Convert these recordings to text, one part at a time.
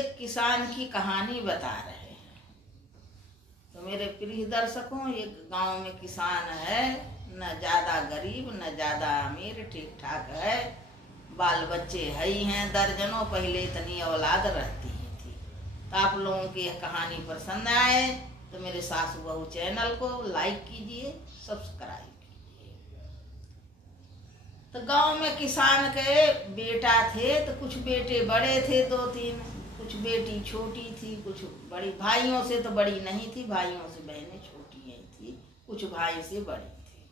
एक किसान की कहानी बता रहे हैं। तो मेरे प्रिय दर्शकों, एक गांव में किसान है, न ज़्यादा गरीब न ज़्यादा अमीर, ठीक ठाक है। बाल बच्चे है ही हैं दर्जनों, पहले इतनी औलाद रहती ही थी। तो आप लोगों की यह कहानी पसंद आए तो मेरे सासू बहू चैनल को लाइक कीजिए, सब्सक्राइब कीजिए। तो गांव में किसान के बेटा थे, तो कुछ बेटे बड़े थे, 2-3, कुछ बेटी छोटी थी, कुछ बड़ी, भाइयों से तो बड़ी नहीं थी, भाइयों से बहनें छोटी ही थी, कुछ भाई से बड़ी थी।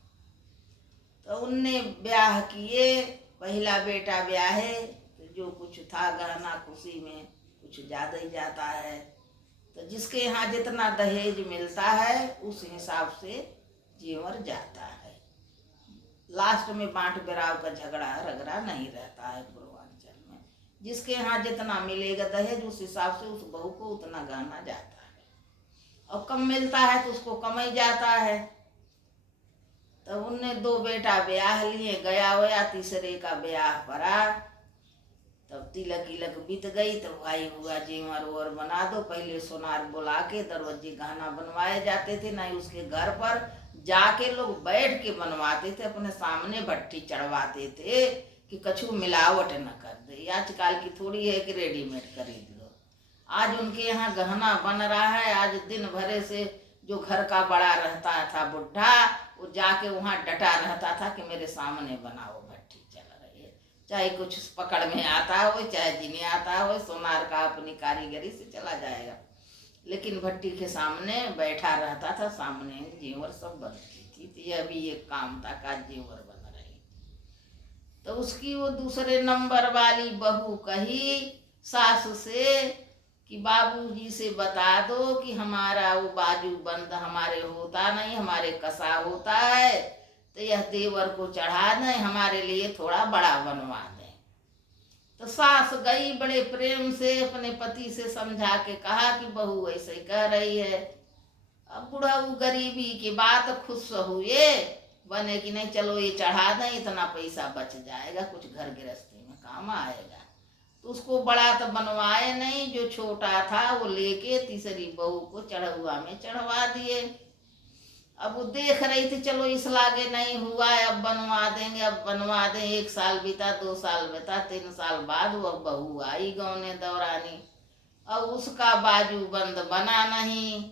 तो उनने ब्याह किए। पहला बेटा ब्याहे तो जो कुछ था गहना खुशी में कुछ ज़्यादा ही जाता है। तो जिसके यहाँ जितना दहेज मिलता है उस हिसाब से जेवर जाता है। लास्ट में बांट बिराव का झगड़ा रगड़ा नहीं रहता है पूर्वांचल में। जिसके यहाँ जितना मिलेगा दहेज उस हिसाब से उस बहू को उतना गहना जाता है, और कम मिलता है तो उसको कम ही जाता है। तो उनने 2 बेटा ब्याह लिए, गया वया, तीसरे का ब्याह पड़ा। तब तिलक इलक बीत गई तो भाई हुआ जेवर और बना दो। पहले सोनार बुला के दरवाजे गहना बनवाए जाते थे, नहीं उसके घर पर जाके लोग बैठ के बनवाते थे, अपने सामने भट्टी चढ़वाते थे कि कछु मिलावट न कर दे। आजकल की थोड़ी है कि रेडीमेड खरीद लो। आज उनके यहाँ गहना बन रहा है। आज दिन भरे से जो घर का बड़ा रहता था बुढ़ा, वो जाके वहाँ डटा रहता था कि मेरे सामने बनाओ, भट्टी चल रही है। चाहे कुछ पकड़ में आता हो, चाहे जिन्हें आता हो, सोनार का अपनी कारीगरी से चला जाएगा, लेकिन भट्टी के सामने बैठा रहता था, सामने जेवर सब बनती थी। तो यह भी एक काम था का जेवर बन रही। तो उसकी वो दूसरे नंबर वाली बहू कही सास से कि बाबूजी से बता दो कि हमारा वो बाजू बंद हमारे होता नहीं, हमारे कसा होता है, तो यह देवर को चढ़ा दें, हमारे लिए थोड़ा बड़ा बनवा दें। तो सास गई, बड़े प्रेम से अपने पति से समझा के कहा कि बहू ऐसे कह रही है। अब बुढ़ऊ गरीबी की बात खुश हुए, बने कि नहीं चलो ये चढ़ा दें, इतना पैसा बच जाएगा, कुछ घर गृहस्थी में काम आएगा। तो उसको बड़ा तो बनवाए नहीं, जो छोटा था वो लेके तीसरी बहू को चढ़ुआ में चढ़वा दिए। अब वो देख रही थी चलो इस लागे नहीं हुआ है, अब बनवा देंगे, अब बनवा दें। 1 साल बीता, 2 साल बीता, 3 साल बाद वो बहू आई गौने दौरानी। अब उसका बाजू बंद बना नहीं।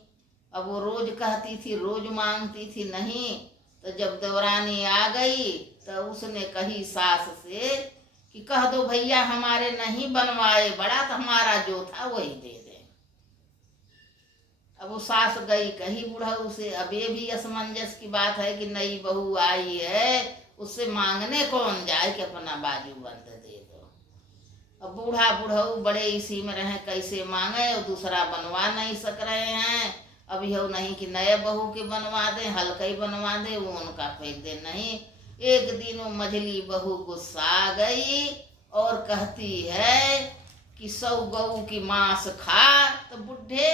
अब वो रोज कहती थी, रोज मांगती थी नहीं। तो जब दौरानी आ गई तो उसने कही सास से कि कह दो भैया हमारे नहीं बनवाए बड़ा, तो हमारा जो था वही दे दे। अब वो सास गई कही बुढ़ऊ से। अब ये भी असमंजस की बात है कि नई बहू आई है, उससे मांगने कौन जाए कि अपना बाजू बंद दे दो। अब बूढ़ा बुढ़ऊ बड़े इसी में रहे, कैसे मांगे, और दूसरा बनवा नहीं सक रहे हैं। अब यह नहीं कि नए बहू के बनवा दें, हल्का ही बनवा दे, वो उनका फेंक दे नहीं। एक दिन वो मझली बहू गुस्सा आ गई और कहती है कि 100 गऊ की मांस खा तो बुढ़े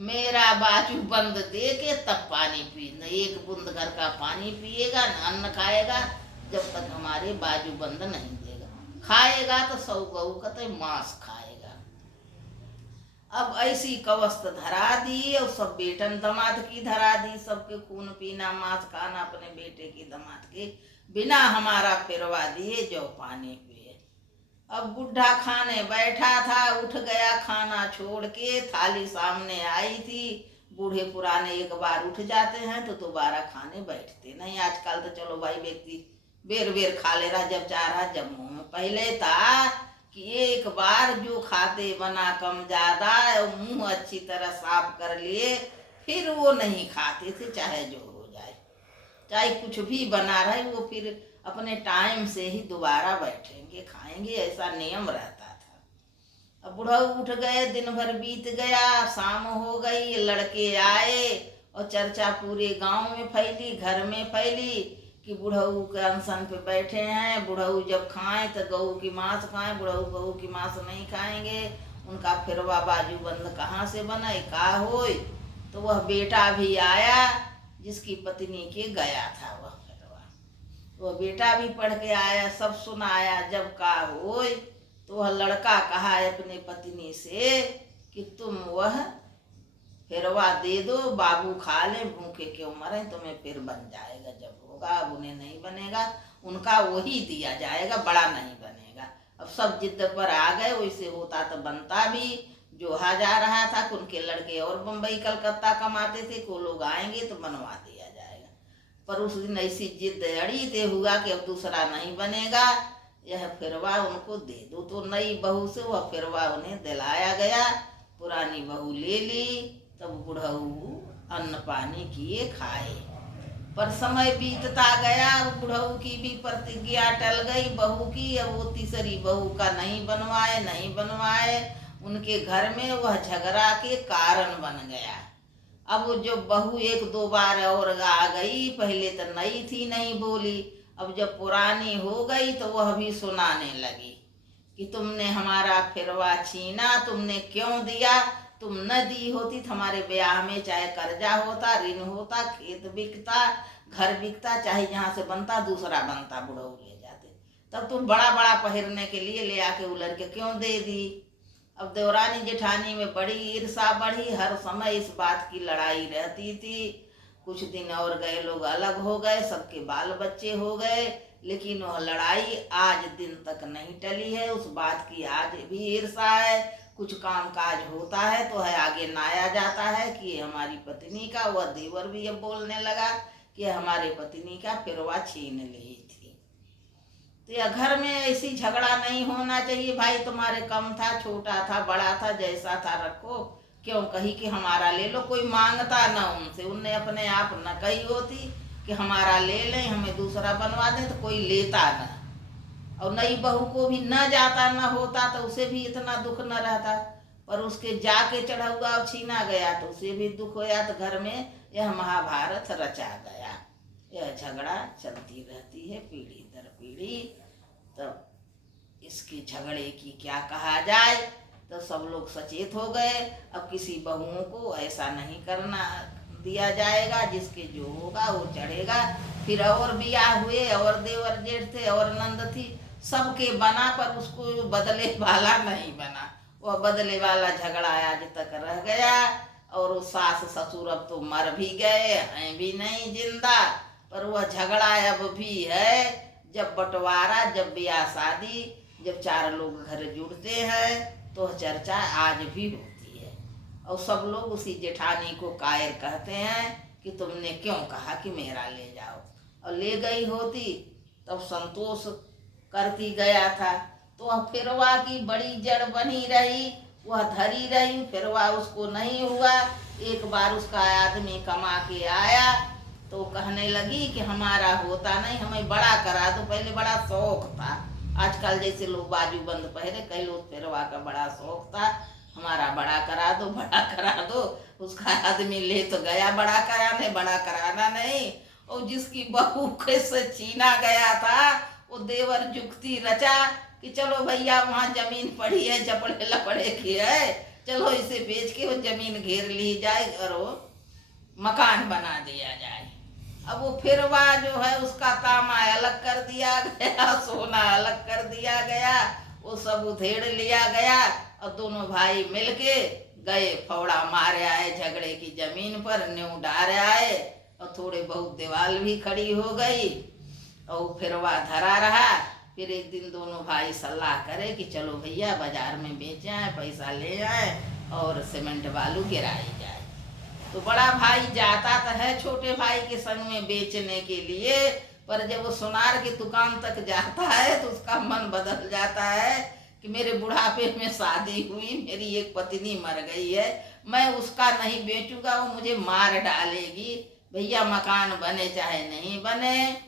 मेरा बाजू बंद दे के तब पानी पी। न एक बूंद घर का पानी पिएगा, न अन्न खाएगा, जब तक हमारे बाजू बंद नहीं देगा। खाएगा तो 100 गऊ का तो मांस खाएगा। अब ऐसी कवस्त धरा दी, और सब बेटन दमाद की धरा दी। सबके खून पीना, मांस खाना, अपने बेटे की दमाद के बिना हमारा फिरवा दिए जो पानी पिए। अब बुढ़ा खाने बैठा था, उठ गया खाना छोड़ के, थाली सामने आई थी। बूढ़े पुराने एक बार उठ जाते हैं तो दोबारा खाने बैठते नहीं। आजकल तो चलो भाई व्यक्ति बेर बेर खा ले रहा जब चाह रहा, जब मुँह में। पहले था कि एक बार जो खाते बना कम ज्यादा, और मुँह अच्छी तरह साफ कर लिए, फिर वो नहीं खाते थे, चाहे जो हो जाए, चाहे कुछ भी बना रहे, वो फिर अपने टाइम से ही दोबारा बैठेंगे खाएंगे, ऐसा नियम रहता था। अब बुढ़ऊ उठ गए, दिन भर बीत गया, शाम हो गई, लड़के आए और चर्चा पूरे गांव में फैली, घर में फैली कि बुढ़ऊ के अनशन पे बैठे हैं। बुढ़ऊ जब खाएं तो गऊ की मांस खाएं, बुढ़ऊ गऊ की मांस नहीं खाएंगे, उनका फिरवा बाजू बंद कहाँ से बने, का होए। तो वह बेटा भी आया जिसकी पत्नी के गया था वह फिरवा। वह बेटा भी पढ़ के आया, सब सुनाया। जब का होए तो वह लड़का कहा अपने पत्नी से कि तुम वह फिरवा दे दो, बाबू खा ले, भूखे क्यों मरे, तुम्हें फिर बन जाएगा जब होगा। अब उन्हें नहीं बनेगा, उनका वही दिया जाएगा, बड़ा नहीं बनेगा। अब सब जिद पर आ गए, वैसे होता तो बनता भी। जोहा जा रहा था कि उनके लड़के और बम्बई कलकत्ता कमाते थे, को लोग आएंगे तो बनवा दिया जाएगा। पर उस दिन ऐसी जिद अड़ी ते हुआ कि अब दूसरा नहीं बनेगा, यह फिरवा उनको दे दो। तो नई बहू से वह फिरवा उन्हें दिलाया गया। पुरानी बहू ले ली, तब बुढ़ऊ अन्न पानी किए खाए। पर समय बीतता गया, बुढ़ऊ की भी प्रतिज्ञा टल गई बहू की। अब वो तीसरी बहू का नहीं बनवाए, नहीं बनवाए, उनके घर में वह झगड़ा के कारण बन गया। अब जो बहू एक दो बार और आ गई, पहले तो नई थी, नहीं बोली। अब जब पुरानी हो गई तो वह भी सुनाने लगी कि तुमने हमारा फिरवा छीना, तुमने क्यों दिया, तुम न दी होती तो हमारे ब्याह में चाहे कर्जा होता, ऋण होता, खेत बिकता, घर बिकता, चाहे जहाँ से बनता दूसरा बनता, बुढ़ऊ ले जाते। तब तुम बड़ा बड़ा पहिरने के लिए ले आके उलर के क्यों दे दी। अब देवरानी जेठानी में बड़ी ईर्षा बढ़ी, हर समय इस बात की लड़ाई रहती थी। कुछ दिन और गए, लोग अलग हो गए, सबके बाल बच्चे हो गए, लेकिन वह लड़ाई आज दिन तक नहीं टली है। उस बात की आज भी ईर्षा है। कुछ काम काज होता है तो है आगे नाया जाता है कि ये हमारी पत्नी का। वह देवर भी अब बोलने लगा कि हमारे पत्नी का फिरवा छीन ली थी। तो यह घर में ऐसी झगड़ा नहीं होना चाहिए। भाई तुम्हारे कम था, छोटा था, बड़ा था, जैसा था रखो, क्यों कही कि हमारा ले लो। कोई मांगता न उनसे, उनने अपने आप न कही होती कि हमारा ले लें, हमें दूसरा बनवा दें, तो कोई लेता न। और नई बहू को भी न जाता न होता तो उसे भी इतना दुख न रहता। पर उसके जाके चढ़ा हुआ छीना गया तो उसे भी दुख होया। तो घर में यह महाभारत रचा गया। यह झगड़ा चलती रहती है पीढ़ी दर पीढ़ी। तब इसके झगड़े की क्या कहा जाए। तो सब लोग सचेत हो गए, अब किसी बहुओं को ऐसा नहीं करना दिया जाएगा, जिसके जो होगा वो चढ़ेगा। फिर और ब्याह हुए, और देवर जेठ थे, और नंद थी, सबके बना, पर उसको बदले वाला नहीं बना। वह बदले वाला झगड़ा आज तक रह गया। और वो सास ससुर अब तो मर भी गए हैं, भी नहीं जिंदा, पर वह झगड़ा अब भी है। जब बंटवारा, जब ब्याह शादी, जब चार लोग घर जुड़ते हैं तो चर्चा आज भी होती है। और सब लोग उसी जेठानी को कायर कहते हैं कि तुमने क्यों कहा कि मेरा ले जाओ। और ले गई होती तब संतोष करती गया था। तो वह फिरवा की बड़ी जड़ बनी रही, वह धरी रही, फिरवा उसको नहीं हुआ। एक बार उसका आदमी कमा के आया तो कहने लगी कि हमारा होता नहीं, हमें बड़ा करा दो। पहले बड़ा शौक था, आजकल जैसे लोग बाजू बंद पहरे, कई लोग फिरवा का बड़ा शौक था, हमारा बड़ा करा दो, बड़ा करा दो। उसका आदमी ले तो गया बड़ा कराने, बड़ा कराना नहीं। और जिसकी बहू से छीना गया था वो देवर जुक्ति रचा कि चलो भैया वहाँ जमीन पड़ी है, चपड़े लपड़े की है, चलो इसे बेच के वो जमीन घेर ली जाए और वो मकान बना दिया जाए। अब वो फिरवा जो है उसका तामा अलग कर दिया गया, सोना अलग कर दिया गया, वो सब उधेड़ लिया गया। और दोनों भाई मिलके गए, फौड़ा मारे आए झगड़े की जमीन पर, न्यू डारे आए, और थोड़े बहुत दीवार भी खड़ी हो गई। और फिरवा धरा रहा। फिर एक दिन दोनों भाई सलाह करे कि चलो भैया बाजार में बेच आए, पैसा ले आए और सीमेंट बालू गिराई जाए। तो बड़ा भाई जाता तो है छोटे भाई के संग में बेचने के लिए, पर जब वो सुनार की दुकान तक जाता है तो उसका मन बदल जाता है कि मेरे बुढ़ापे में शादी हुई, मेरी एक पत्नी मर गई है, मैं उसका नहीं बेचूंगा, वो मुझे मार डालेगी। भैया मकान बने चाहे नहीं बने,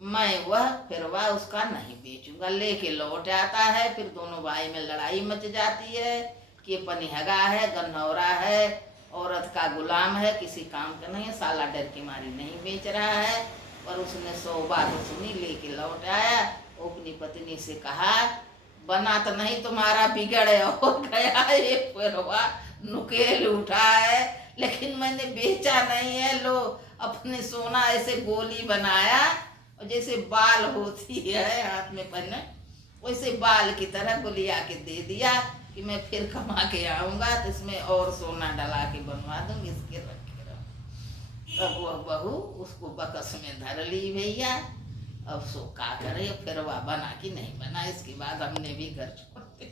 मैं वह फिरवा उसका नहीं बेचूंगा। लेके लौट आता है। फिर दोनों भाई में लड़ाई मच जाती है कि पनिहगा है, गन्नौरा है, औरत का गुलाम है, किसी काम का नहीं है, साला डर की मारी नहीं बेच रहा है। पर उसने 100 बात सुनी, लेके लौट आया। अपनी पत्नी से कहा बना तो नहीं तुम्हारा, बिगड़ हो गया ये फिरवा, नुकेल उठा है, लेकिन मैंने बेचा नहीं है। लो अपने सोना ऐसे गोली बनाया, और जैसे बाल होती है हाथ में पहने, वैसे बाल की तरह गोलिया के दे दिया। कि मैं फिर कमा के आऊँगा तो इसमें और सोना डला के बनवा दूँगी, इसके रखे रहो। तब वह बहू उसको बकस में धर ली भैया। अब सो का करे, फिर वह बना कि नहीं बना, इसके बाद हमने भी घर छोड़ दिया।